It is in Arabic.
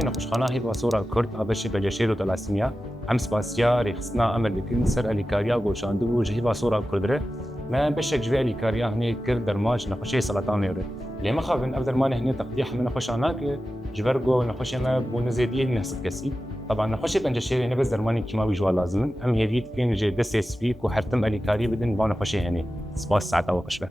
بين خوشخانه هي بصوره كرد ابشي بجشيرو تلاسميا ام سباسيا ريخسنا امل بكن سر اليكاريا گوشاندو جهي بصوره كردره ما بشك جوي اليكاريا هني كرد درماج نخوشي سرطان يوري لي ما خافن افضل ما هني تقديح من خوشاناك جبرجو نخوشي ما بونزيدي نحس كسي طبعا نخوشي بنجشيري نبز درماني كيما بيجوا لازم ام هيفيت كين جي دس اس بي كو حرتم اليكاري بدن وانا خوشي هني سباس ساعه وقشره